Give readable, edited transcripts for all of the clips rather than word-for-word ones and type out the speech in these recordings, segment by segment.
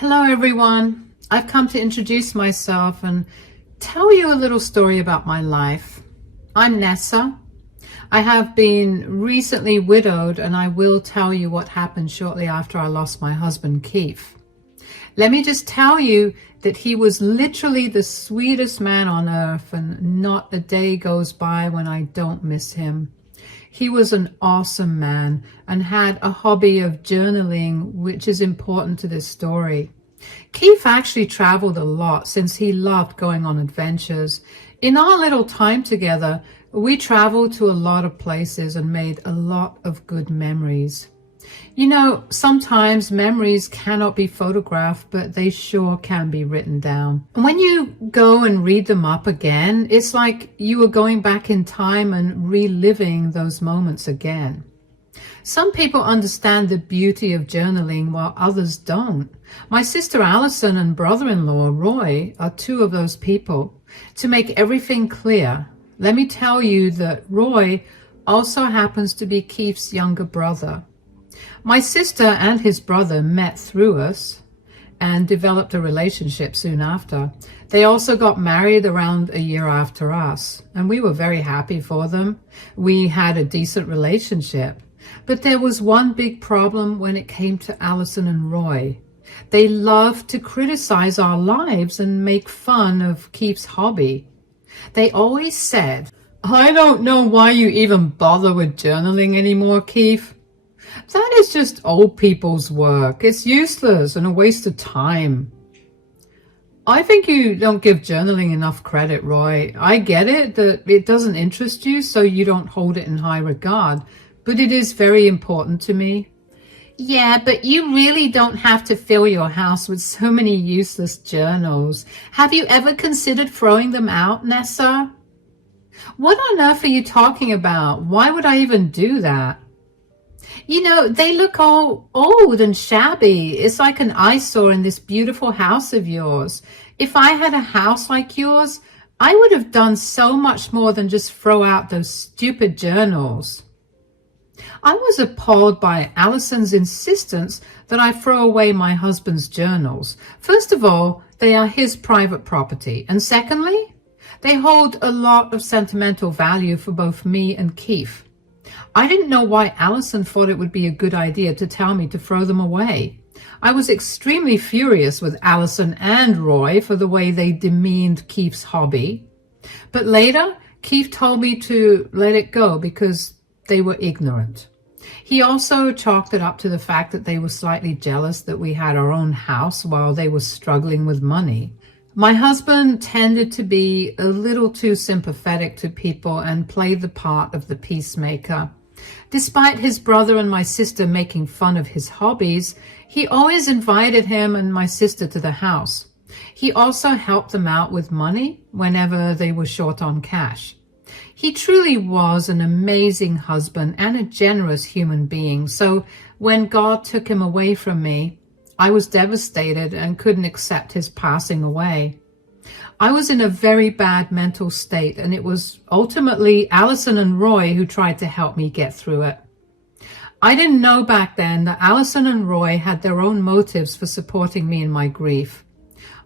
Hello everyone. I've come to introduce myself and tell you a little story about my life. I'm Nessa. I have been recently widowed, and I will tell you what happened shortly after I lost my husband, Keith. Let me just tell you that he was literally the sweetest man on earth, and not a day goes by when I don't miss him. He was an awesome man and had a hobby of journaling, which is important to this story. Keith actually traveled a lot since he loved going on adventures. In our little time together, we traveled to a lot of places and made a lot of good memories. You know, sometimes memories cannot be photographed, but they sure can be written down. And when you go and read them up again, it's like you were going back in time and reliving those moments again. Some people understand the beauty of journaling while others don't. My sister Allison and brother-in-law Roy are two of those people. To make everything clear, let me tell you that Roy also happens to be Keith's younger brother. My sister and his brother met through us and developed a relationship soon after. They also got married around a year after us, and we were very happy for them. We had a decent relationship. But there was one big problem when it came to Allison and Roy. They loved to criticize our lives and make fun of Keith's hobby. They always said, "I don't know why you even bother with journaling anymore, Keith. That is just old people's work. It's useless and a waste of time." I think you don't give journaling enough credit, Roy. I get it that it doesn't interest you, so you don't hold it in high regard, but it is very important to me. Yeah, but you really don't have to fill your house with so many useless journals. Have you ever considered throwing them out, Nessa? What on earth are you talking about? Why would I even do that? You know, they look all old and shabby. It's like an eyesore in this beautiful house of yours. If I had a house like yours, I would have done so much more than just throw out those stupid journals. I was appalled by Allison's insistence that I throw away my husband's journals. First of all, they are his private property. And secondly, they hold a lot of sentimental value for both me and Keith. I didn't know why Allison thought it would be a good idea to tell me to throw them away. I was extremely furious with Allison and Roy for the way they demeaned Keith's hobby. But later, Keith told me to let it go because they were ignorant. He also chalked it up to the fact that they were slightly jealous that we had our own house while they were struggling with money. My husband tended to be a little too sympathetic to people and played the part of the peacemaker. Despite his brother and my sister making fun of his hobbies, he always invited him and my sister to the house. He also helped them out with money whenever they were short on cash. He truly was an amazing husband and a generous human being. So when God took him away from me, I was devastated and couldn't accept his passing away. I was in a very bad mental state, and it was ultimately Allison and Roy who tried to help me get through it. I didn't know back then that Allison and Roy had their own motives for supporting me in my grief.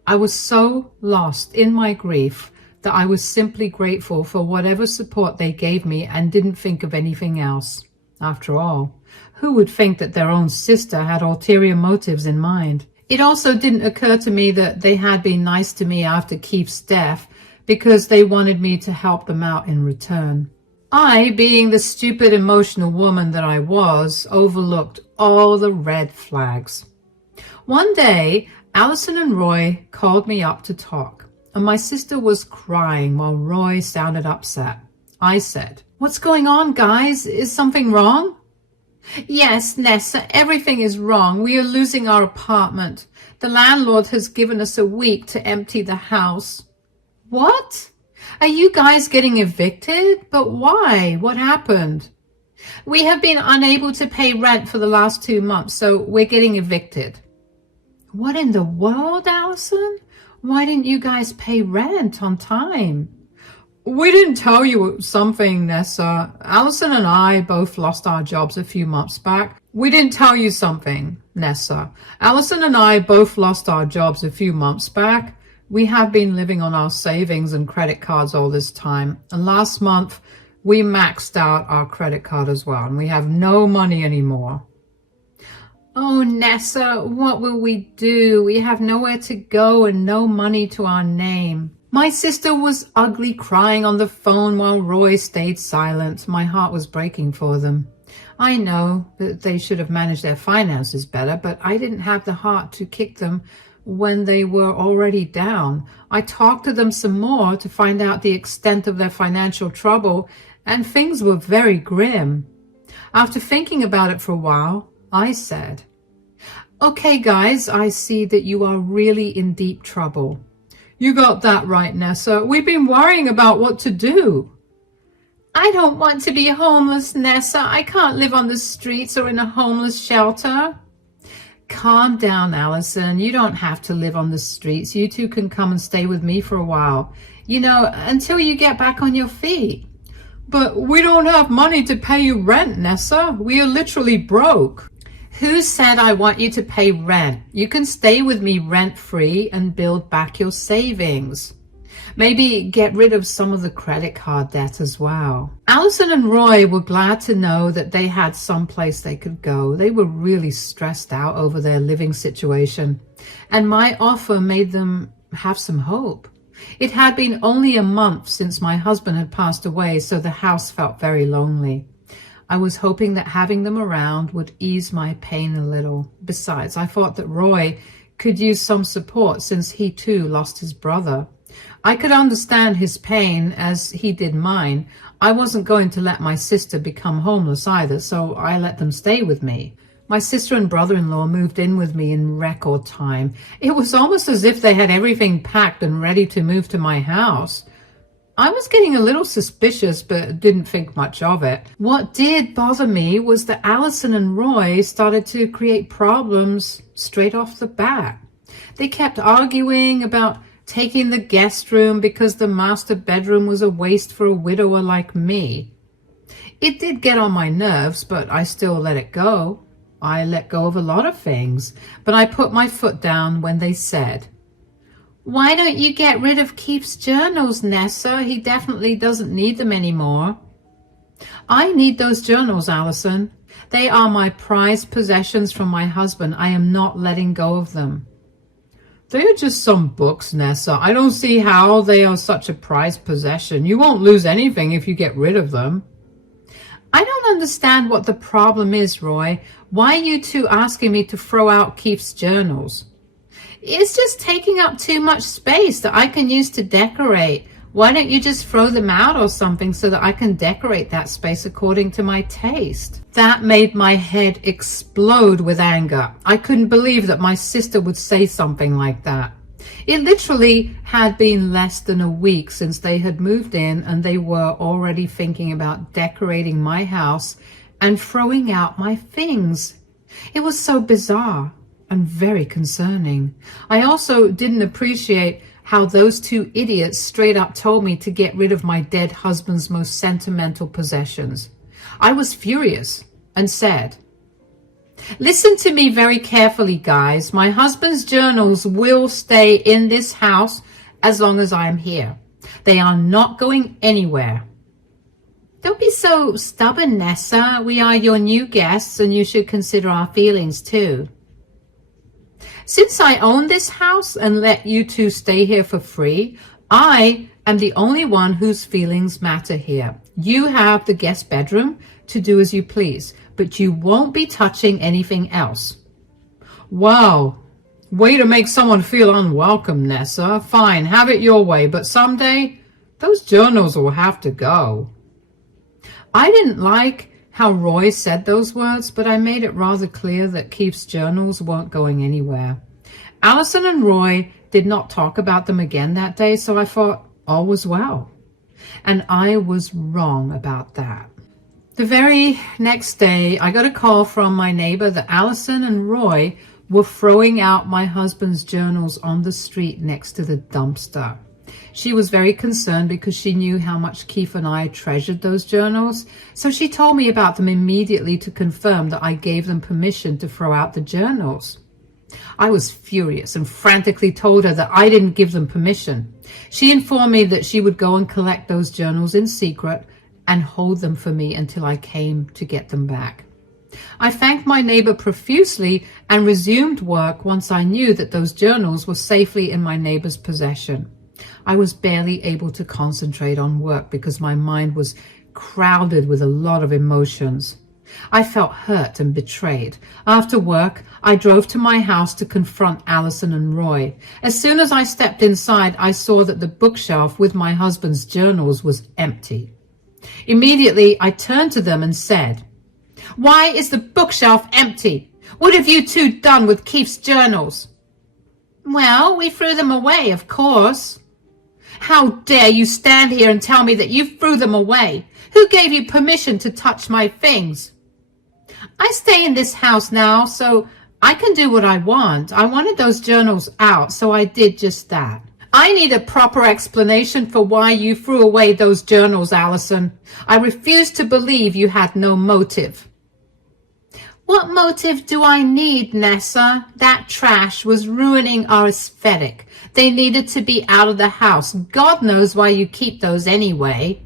I was so lost in my grief that I was simply grateful for whatever support they gave me and didn't think of anything else. After all, who would think that their own sister had ulterior motives in mind? It also didn't occur to me that they had been nice to me after Keith's death because they wanted me to help them out in return. I, being the stupid emotional woman that I was, overlooked all the red flags. One day, Allison and Roy called me up to talk, and my sister was crying while Roy sounded upset. I said, "What's going on, guys? Is something wrong?" "Yes, Nessa, everything is wrong. We are losing our apartment. The landlord has given us a week to empty the house." "What? Are you guys getting evicted? But why? What happened?" "We have been unable to pay rent for the last 2 months, so we're getting evicted." "What in the world, Allison? Why didn't you guys pay rent on time?" "We didn't tell you something, Nessa. Allison and I both lost our jobs a few months back, We didn't tell you something, Nessa. Allison and I both lost our jobs a few months back. We have been living on our savings and credit cards all this time. And last month, we maxed out our credit card as well, and we have no money anymore. Oh, Nessa, what will we do? We have nowhere to go and no money to our name. My sister was ugly crying on the phone while Roy stayed silent. My heart was breaking for them. I know that they should have managed their finances better, but I didn't have the heart to kick them when they were already down. I talked to them some more to find out the extent of their financial trouble, and things were very grim. After thinking about it for a while, I said, "Okay, guys, I see that you are really in deep trouble." You got that right, Nessa. We've been worrying about what to do. I don't want to be homeless, Nessa. I can't live on the streets or in a homeless shelter. Calm down, Allison. You don't have to live on the streets. You two can come and stay with me for a while. You know, until you get back on your feet. But we don't have money to pay you rent, Nessa. We are literally broke. Who said I want you to pay rent? You can stay with me rent-free and build back your savings. Maybe get rid of some of the credit card debt as well. Allison and Roy were glad to know that they had some place they could go. They were really stressed out over their living situation, and my offer made them have some hope. It had been only a month since my husband had passed away, so the house felt very lonely. I was hoping that having them around would ease my pain a little. Besides, I thought that Roy could use some support since he too lost his brother. I could understand his pain as he did mine. I wasn't going to let my sister become homeless either, so I let them stay with me. My sister and brother-in-law moved in with me in record time. It was almost as if they had everything packed and ready to move to my house. I was getting a little suspicious, but didn't think much of it. What did bother me was that Allison and Roy started to create problems straight off the bat. They kept arguing about taking the guest room because the master bedroom was a waste for a widower like me. It did get on my nerves, but I still let it go. I let go of a lot of things, but I put my foot down when they said, "Why don't you get rid of Keith's journals, Nessa? He definitely doesn't need them anymore." I need those journals, Allison. They are my prized possessions from my husband. I am not letting go of them. They are just some books, Nessa. I don't see how they are such a prized possession. You won't lose anything if you get rid of them. I don't understand what the problem is, Roy. Why are you two asking me to throw out Keith's journals? It's just taking up too much space that I can use to decorate. Why don't you just throw them out or something so that I can decorate that space according to my taste? That made my head explode with anger. I couldn't believe that my sister would say something like that. It literally had been less than a week since they had moved in, and they were already thinking about decorating my house and throwing out my things. It was so bizarre and very concerning. I also didn't appreciate how those two idiots straight up told me to get rid of my dead husband's most sentimental possessions. I was furious and said, "Listen to me very carefully, guys. My husband's journals will stay in this house as long as I am here. They are not going anywhere." Don't be so stubborn, Nessa. We are your new guests, and you should consider our feelings too. Since I own this house and let you two stay here for free, I am the only one whose feelings matter here. You have the guest bedroom to do as you please, but you won't be touching anything else. Wow, way to make someone feel unwelcome, Nessa. Fine, have it your way, but someday those journals will have to go. I didn't like how Roy said those words, but I made it rather clear that Keith's journals weren't going anywhere. Allison and Roy did not talk about them again that day, so I thought all was well. And I was wrong about that. The very next day, I got a call from my neighbor that Allison and Roy were throwing out my husband's journals on the street next to the dumpster. She was very concerned because she knew how much Keith and I treasured those journals, so she told me about them immediately to confirm that I gave them permission to throw out the journals. I was furious and frantically told her that I didn't give them permission. She informed me that she would go and collect those journals in secret and hold them for me until I came to get them back. I thanked my neighbor profusely and resumed work once I knew that those journals were safely in my neighbor's possession. I was barely able to concentrate on work because my mind was crowded with a lot of emotions. I felt hurt and betrayed. After work, I drove to my house to confront Allison and Roy. As soon as I stepped inside, I saw that the bookshelf with my husband's journals was empty. Immediately, I turned to them and said, "Why is the bookshelf empty? What have you two done with Keith's journals?" "Well, we threw them away, of course." "How dare you stand here and tell me that you threw them away? Who gave you permission to touch my things?" "I stay in this house now, so I can do what I want. I wanted those journals out, so I did just that." "I need a proper explanation for why you threw away those journals, Allison. I refuse to believe you had no motive." "What motive do I need, Nessa? That trash was ruining our aesthetic. They needed to be out of the house. God knows why you keep those anyway."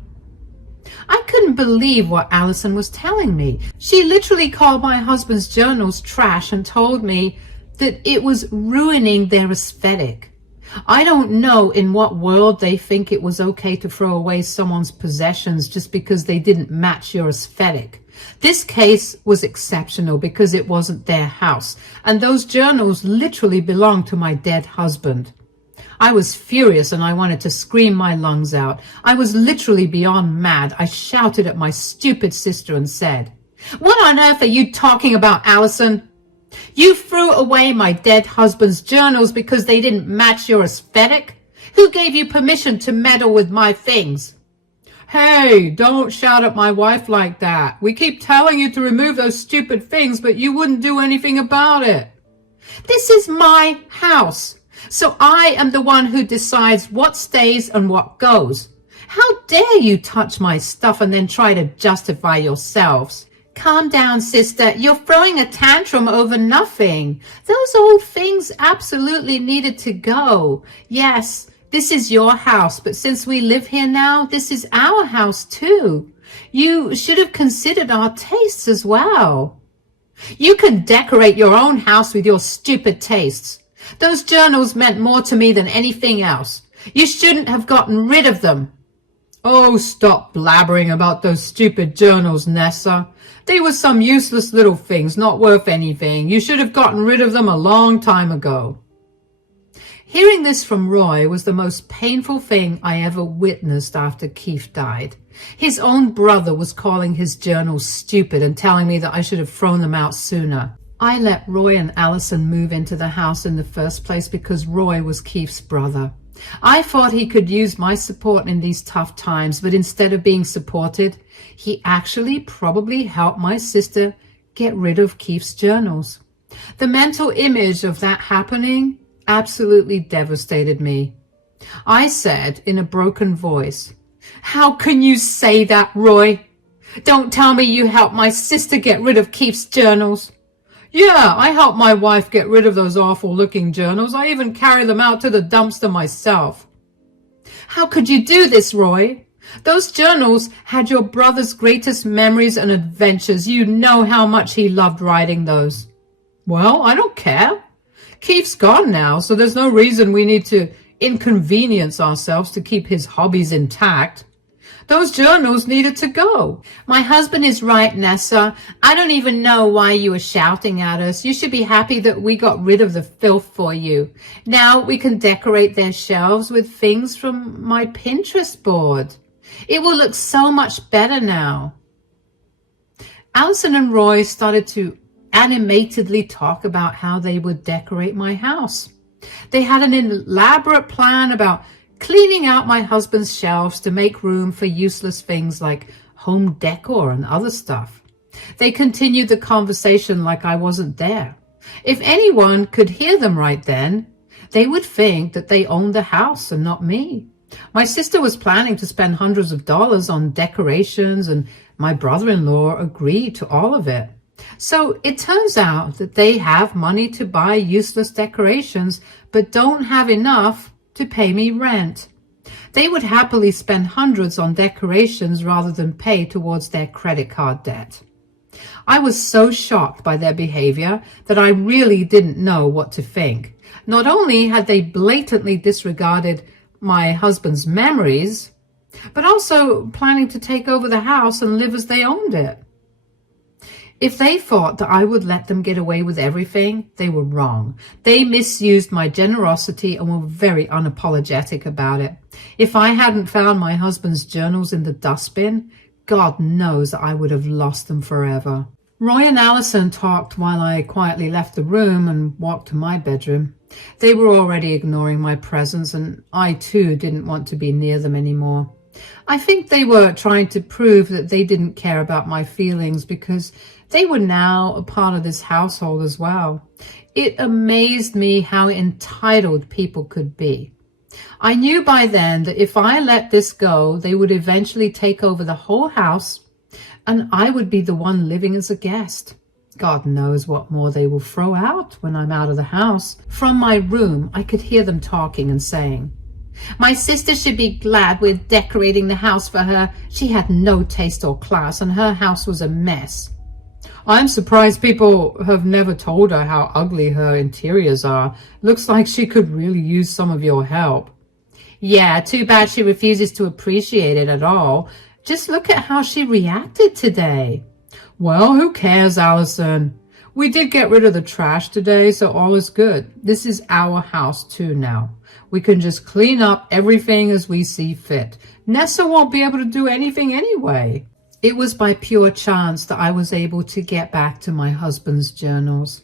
I couldn't believe what Allison was telling me. She literally called my husband's journals trash and told me that it was ruining their aesthetic. I don't know in what world they think it was okay to throw away someone's possessions just because they didn't match your aesthetic. This case was exceptional because it wasn't their house, and those journals literally belonged to my dead husband. I was furious and I wanted to scream my lungs out. I was literally beyond mad. I shouted at my stupid sister and said, "What on earth are you talking about, Allison? You threw away my dead husband's journals because they didn't match your aesthetic? Who gave you permission to meddle with my things?" "Hey, don't shout at my wife like that. We keep telling you to remove those stupid things, but you wouldn't do anything about it." "This is my house, so I am the one who decides what stays and what goes. How dare you touch my stuff and then try to justify yourselves?" "Calm down, sister. You're throwing a tantrum over nothing. Those old things absolutely needed to go. Yes, this is your house, but since we live here now, this is our house too. You should have considered our tastes as well." "You can decorate your own house with your stupid tastes. Those journals meant more to me than anything else. You shouldn't have gotten rid of them." "Oh, stop blabbering about those stupid journals, Nessa. They were some useless little things, not worth anything. You should have gotten rid of them a long time ago." Hearing this from Roy was the most painful thing I ever witnessed after Keith died. His own brother was calling his journals stupid and telling me that I should have thrown them out sooner. I let Roy and Allison move into the house in the first place because Roy was Keith's brother. I thought he could use my support in these tough times, but instead of being supported, he actually probably helped my sister get rid of Keith's journals. The mental image of that happening absolutely devastated me. I said in a broken voice, "How can you say that, Roy? Don't tell me you helped my sister get rid of Keith's journals." "Yeah, I helped my wife get rid of those awful-looking journals. I even carried them out to the dumpster myself." "How could you do this, Roy? Those journals had your brother's greatest memories and adventures. You know how much he loved writing those." "Well, I don't care. Keith's gone now, so there's no reason we need to inconvenience ourselves to keep his hobbies intact. Those journals needed to go." "My husband is right, Nessa. I don't even know why you were shouting at us. You should be happy that we got rid of the filth for you. Now we can decorate their shelves with things from my Pinterest board. It will look so much better now." Allison and Roy started to animatedly talk about how they would decorate my house. They had an elaborate plan about cleaning out my husband's shelves to make room for useless things like home decor and other stuff. They continued the conversation like I wasn't there. If anyone could hear them right then, they would think that they owned the house and not me. My sister was planning to spend hundreds of dollars on decorations, and my brother-in-law agreed to all of it. So it turns out that they have money to buy useless decorations, but don't have enough to pay me rent. They would happily spend hundreds on decorations rather than pay towards their credit card debt. I was so shocked by their behavior that I really didn't know what to think. Not only had they blatantly disregarded my husband's memories, but also planning to take over the house and live as they owned it. If they thought that I would let them get away with everything, they were wrong. They misused my generosity and were very unapologetic about it. If I hadn't found my husband's journals in the dustbin, God knows I would have lost them forever. Roy and Allison talked while I quietly left the room and walked to my bedroom. They were already ignoring my presence, and I too didn't want to be near them anymore. I think they were trying to prove that they didn't care about my feelings because they were now a part of this household as well. It amazed me how entitled people could be. I knew by then that if I let this go, they would eventually take over the whole house, and I would be the one living as a guest. God knows what more they will throw out when I'm out of the house. From my room, I could hear them talking and saying, "My sister should be glad we're decorating the house for her. She had no taste or class, and her house was a mess." I'm surprised people have never told her how ugly her interiors are. Looks like she could really use some of your help. Yeah, too bad she refuses to appreciate it at all. Just look at how she reacted today. Well, who cares, Allison? We did get rid of the trash today, so all is good. This is our house too now. We can just clean up everything as we see fit. Nessa won't be able to do anything anyway. It was by pure chance that I was able to get back to my husband's journals.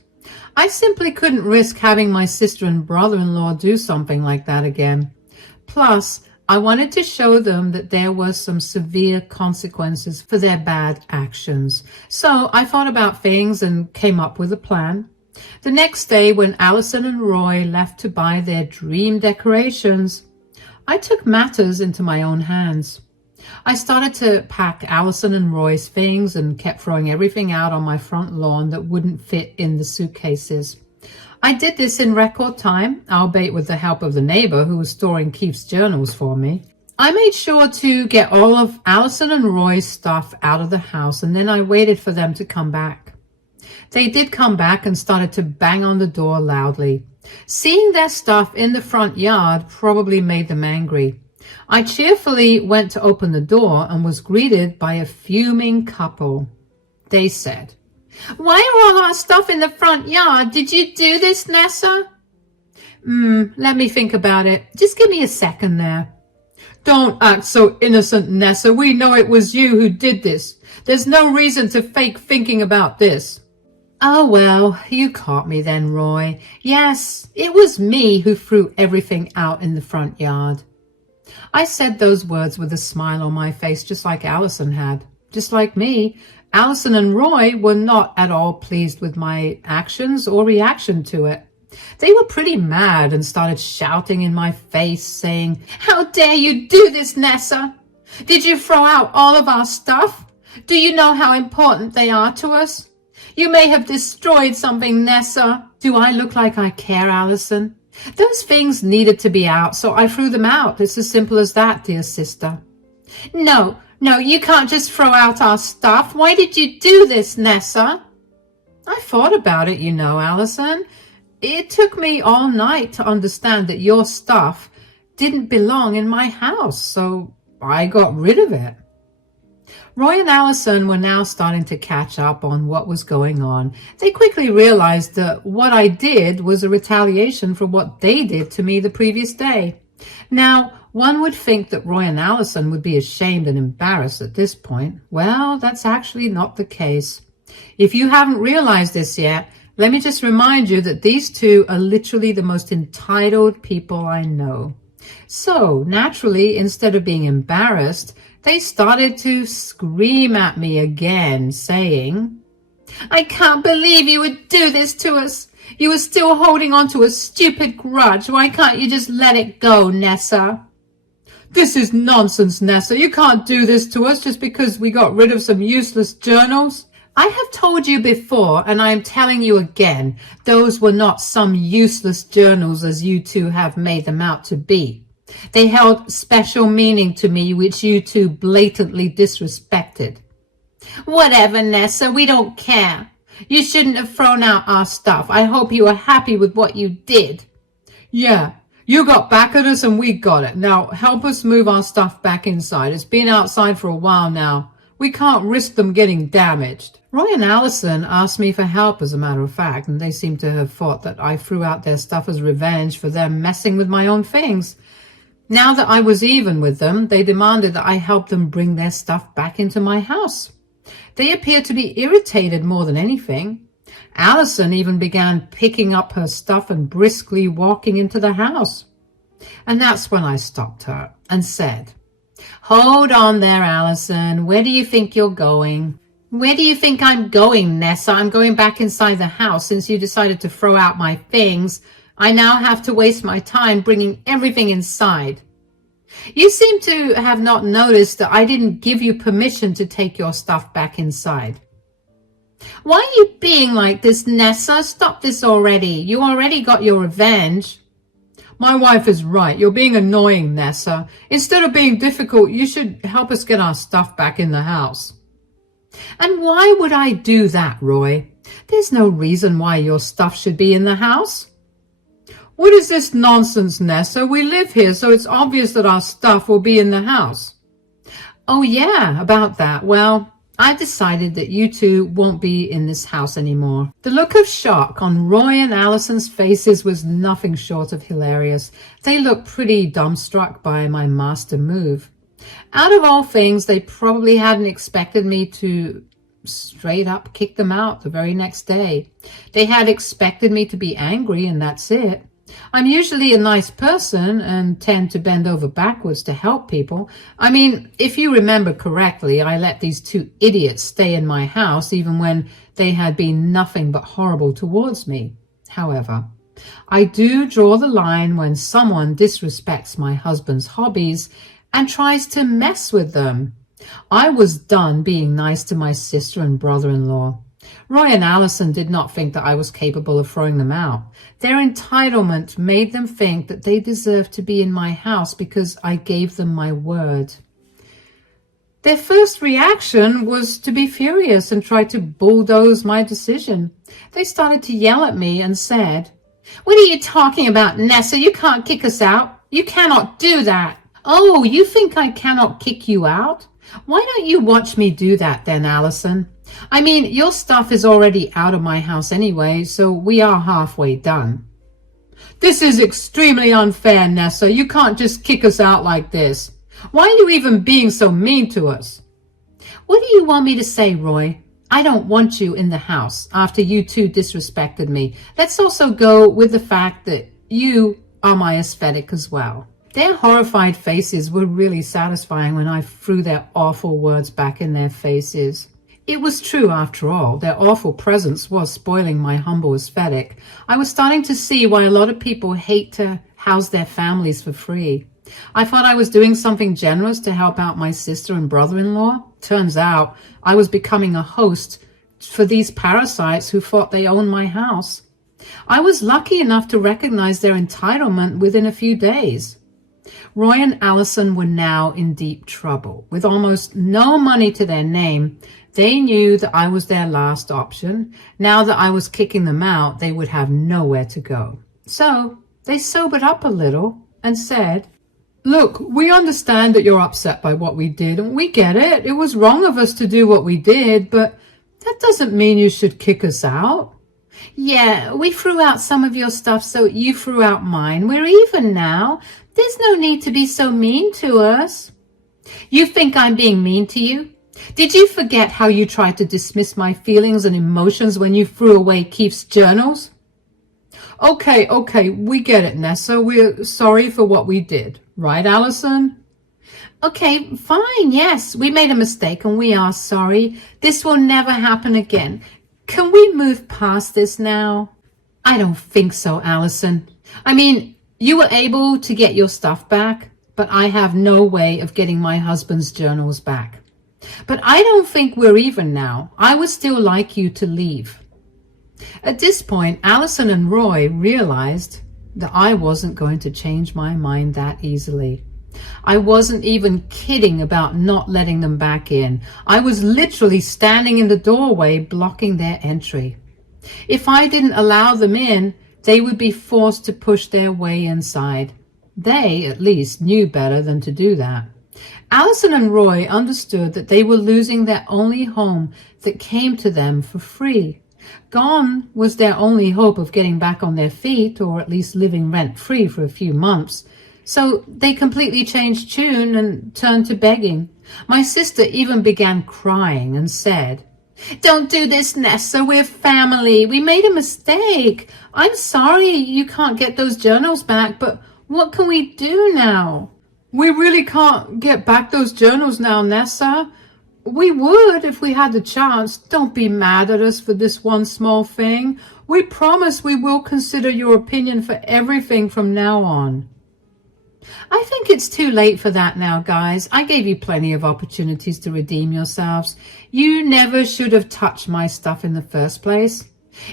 I simply couldn't risk having my sister and brother-in-law do something like that again. Plus, I wanted to show them that there were some severe consequences for their bad actions. So I thought about things and came up with a plan. The next day, when Allison and Roy left to buy their dream decorations, I took matters into my own hands. I started to pack Allison and Roy's things and kept throwing everything out on my front lawn that wouldn't fit in the suitcases. I did this in record time, albeit with the help of the neighbor who was storing Keith's journals for me. I made sure to get all of Allison and Roy's stuff out of the house, and then I waited for them to come back. They did come back and started to bang on the door loudly. Seeing their stuff in the front yard probably made them angry. I cheerfully went to open the door and was greeted by a fuming couple. They said, "Why are all our stuff in the front yard? Did you do this, Nessa?" Let me think about it. Just give me a second there. "Don't act so innocent, Nessa. We know it was you who did this. There's no reason to fake thinking about this." "Oh, well, you caught me then, Roy. Yes, it was me who threw everything out in the front yard." I said those words with a smile on my face, just like Allison had. Just like me, Allison and Roy were not at all pleased with my actions or reaction to it. They were pretty mad and started shouting in my face, saying, "How dare you do this, Nessa? Did you throw out all of our stuff? Do you know how important they are to us? You may have destroyed something, Nessa." "Do I look like I care, Allison? Those things needed to be out, so I threw them out. It's as simple as that, dear sister." No, you can't just throw out our stuff. Why did you do this, Nessa?" "I thought about it, you know, Allison. It took me all night to understand that your stuff didn't belong in my house, so I got rid of it." Roy and Allison were now starting to catch up on what was going on. They quickly realized that what I did was a retaliation for what they did to me the previous day. Now, one would think that Roy and Allison would be ashamed and embarrassed at this point. Well, that's actually not the case. If you haven't realized this yet, let me just remind you that these two are literally the most entitled people I know. So, naturally, instead of being embarrassed, they started to scream at me again, saying, "I can't believe you would do this to us. You are still holding on to a stupid grudge. Why can't you just let it go, Nessa?" This is nonsense, Nessa. You can't do this to us just because we got rid of some useless journals. I have told you before, and I am telling you again, those were not some useless journals as you two have made them out to be. They held special meaning to me, which you two blatantly disrespected. Whatever, Nessa, we don't care. You shouldn't have thrown out our stuff. I hope you are happy with what you did. Yeah, you got back at us and we got it. Now help us move our stuff back inside. It's been outside for a while now. We can't risk them getting damaged. Roy and Allison asked me for help, as a matter of fact, and they seem to have thought that I threw out their stuff as revenge for them messing with my own things. Now that I was even with them, they demanded that I help them bring their stuff back into my house. They appeared to be irritated more than anything. Allison even began picking up her stuff and briskly walking into the house. And that's when I stopped her and said, "Hold on there, Allison. Where do you think you're going?" "Where do you think I'm going, Nessa? I'm going back inside the house. Since you decided to throw out my things, I now have to waste my time bringing everything inside. You seem to have not noticed that I didn't give you permission to take your stuff back inside." "Why are you being like this, Nessa? Stop this already. You already got your revenge." "My wife is right. You're being annoying, Nessa. Instead of being difficult, you should help us get our stuff back in the house." "And why would I do that, Roy? There's no reason why your stuff should be in the house." "What is this nonsense, Nessa? We live here, so it's obvious that our stuff will be in the house." "Oh yeah, about that. Well, I've decided that you two won't be in this house anymore." The look of shock on Roy and Allison's faces was nothing short of hilarious. They looked pretty dumbstruck by my master move. Out of all things, they probably hadn't expected me to straight up kick them out the very next day. They had expected me to be angry, and that's it. I'm usually a nice person and tend to bend over backwards to help people. I mean, if you remember correctly, I let these two idiots stay in my house even when they had been nothing but horrible towards me. However, I do draw the line when someone disrespects my husband's hobbies and tries to mess with them. I was done being nice to my sister and brother-in-law. Roy and Allison did not think that I was capable of throwing them out. Their entitlement made them think that they deserved to be in my house because I gave them my word. Their first reaction was to be furious and try to bulldoze my decision. They started to yell at me and said, "What are you talking about, Nessa? You can't kick us out. You cannot do that." "Oh, you think I cannot kick you out? Why don't you watch me do that then, Allison? I mean, your stuff is already out of my house anyway, so we are halfway done." "This is extremely unfair, Nessa. You can't just kick us out like this. Why are you even being so mean to us?" "What do you want me to say, Roy? I don't want you in the house after you two disrespected me. Let's also go with the fact that you are my aesthetic as well." Their horrified faces were really satisfying when I threw their awful words back in their faces. It was true, after all. Their awful presence was spoiling my humble aesthetic. I was starting to see why a lot of people hate to house their families for free. I thought I was doing something generous to help out my sister and brother-in-law. Turns out I was becoming a host for these parasites who thought they owned my house. I was lucky enough to recognize their entitlement within a few days. Roy and Allison were now in deep trouble. With almost no money to their name, they knew that I was their last option. Now that I was kicking them out, they would have nowhere to go. So they sobered up a little and said, "Look, we understand that you're upset by what we did, and we get it. It was wrong of us to do what we did, but that doesn't mean you should kick us out. Yeah, we threw out some of your stuff, so you threw out mine. We're even now. There's no need to be so mean to us." "You think I'm being mean to you? Did you forget how you tried to dismiss my feelings and emotions when you threw away Keith's journals?" Okay, we get it, Nessa. We're sorry for what we did. Right, Allison?" "Okay, fine, yes. We made a mistake and we are sorry. This will never happen again. Can we move past this now?" "I don't think so, Allison. I mean, you were able to get your stuff back, but I have no way of getting my husband's journals back. But I don't think we're even now. I would still like you to leave." At this point, Allison and Roy realized that I wasn't going to change my mind that easily. I wasn't even kidding about not letting them back in. I was literally standing in the doorway blocking their entry. If I didn't allow them in, they would be forced to push their way inside. They, at least, knew better than to do that. Allison and Roy understood that they were losing their only home that came to them for free. Gone was their only hope of getting back on their feet, or at least living rent-free for a few months. So they completely changed tune and turned to begging. My sister even began crying and said, "Don't do this, Nessa. We're family. We made a mistake. I'm sorry you can't get those journals back, but what can we do now?" "We really can't get back those journals now, Nessa. We would if we had the chance. Don't be mad at us for this one small thing. We promise we will consider your opinion for everything from now on." I think it's too late for that now, guys. I gave you plenty of opportunities to redeem yourselves. You never should have touched my stuff in the first place.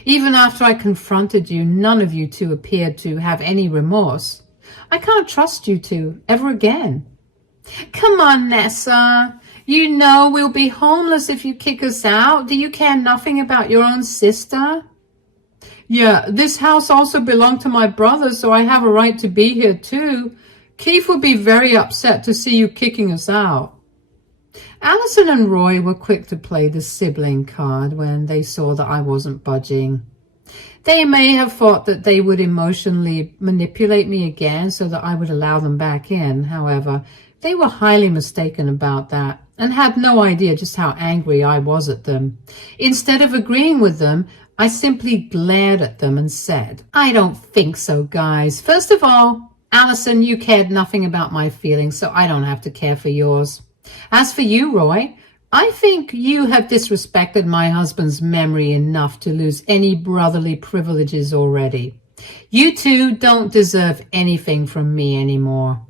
Even after I confronted you, none of you two appeared to have any remorse. I can't trust you two ever again. "Come on, Nessa. You know we'll be homeless if you kick us out. Do you care nothing about your own sister?" "Yeah, this house also belonged to my brother, so I have a right to be here too. Keith would be very upset to see you kicking us out." Allison and Roy were quick to play the sibling card when they saw that I wasn't budging. They may have thought that they would emotionally manipulate me again so that I would allow them back in. However, they were highly mistaken about that and had no idea just how angry I was at them. Instead of agreeing with them, I simply glared at them and said, "I don't think so, guys. First of all, Allison, you cared nothing about my feelings, so I don't have to care for yours. As for you, Roy, I think you have disrespected my husband's memory enough to lose any brotherly privileges already. You two don't deserve anything from me anymore."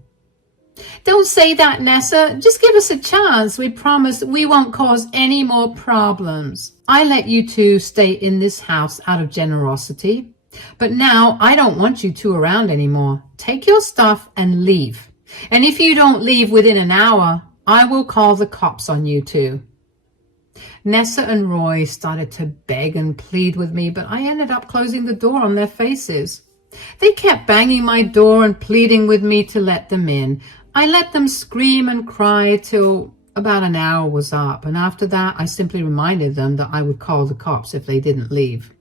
"Don't say that, Nessa. Just give us a chance. We promise we won't cause any more problems. I let you two stay in this house out of generosity. But now I don't want you two around anymore. Take your stuff and leave. And if you don't leave within an hour, I will call the cops on you two." Nessa and Roy started to beg and plead with me, but I ended up closing the door on their faces. They kept banging my door and pleading with me to let them in. I let them scream and cry till about an hour was up, and after that I simply reminded them that I would call the cops if they didn't leave.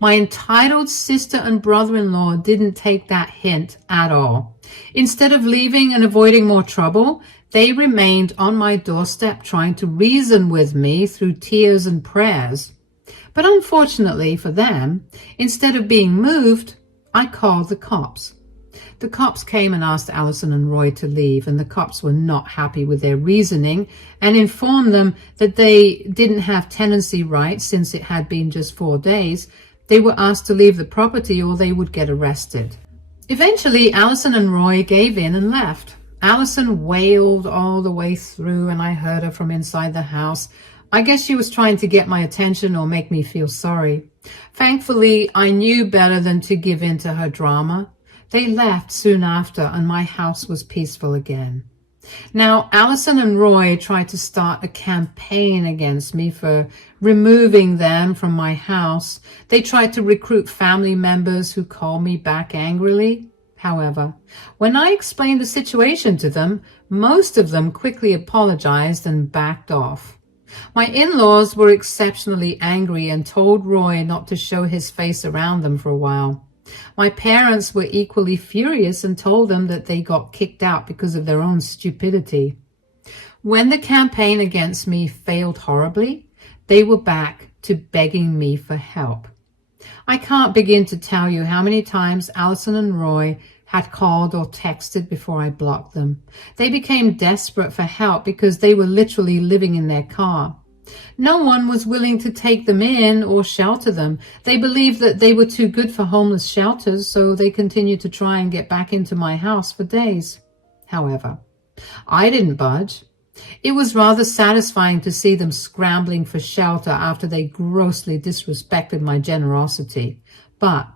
My entitled sister and brother-in-law didn't take that hint at all. Instead of leaving and avoiding more trouble, they remained on my doorstep trying to reason with me through tears and prayers. But unfortunately for them, instead of being moved, I called the cops. The cops came and asked Allison and Roy to leave, and the cops were not happy with their reasoning and informed them that they didn't have tenancy rights since it had been just 4 days. They were asked to leave the property or they would get arrested. Eventually, Allison and Roy gave in and left. Allison wailed all the way through, and I heard her from inside the house. I guess she was trying to get my attention or make me feel sorry. Thankfully, I knew better than to give in to her drama. They left soon after, and my house was peaceful again. Now, Allison and Roy tried to start a campaign against me for removing them from my house. They tried to recruit family members who called me back angrily. However, when I explained the situation to them, most of them quickly apologized and backed off. My in-laws were exceptionally angry and told Roy not to show his face around them for a while. My parents were equally furious and told them that they got kicked out because of their own stupidity. When the campaign against me failed horribly, they were back to begging me for help. I can't begin to tell you how many times Allison and Roy had called or texted before I blocked them. They became desperate for help because they were literally living in their car. No one was willing to take them in or shelter them. They believed that they were too good for homeless shelters, so they continued to try and get back into my house for days. However, I didn't budge. It was rather satisfying to see them scrambling for shelter after they grossly disrespected my generosity. But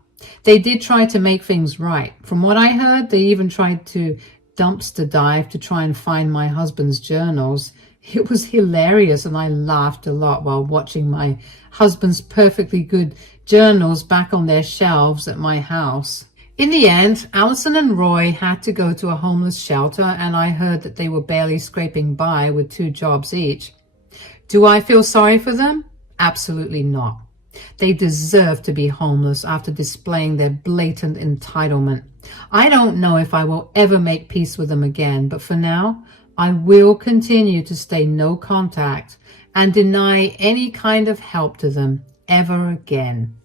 they did try to make things right. From what I heard, they even tried to dumpster dive to try and find my husband's journals. It was hilarious, and I laughed a lot while watching my husband's perfectly good journals back on their shelves at my house. In the end, Allison and Roy had to go to a homeless shelter, and I heard that they were barely scraping by with 2 jobs each. Do I feel sorry for them? Absolutely not. They deserve to be homeless after displaying their blatant entitlement. I don't know if I will ever make peace with them again, but for now, I will continue to stay no contact and deny any kind of help to them ever again.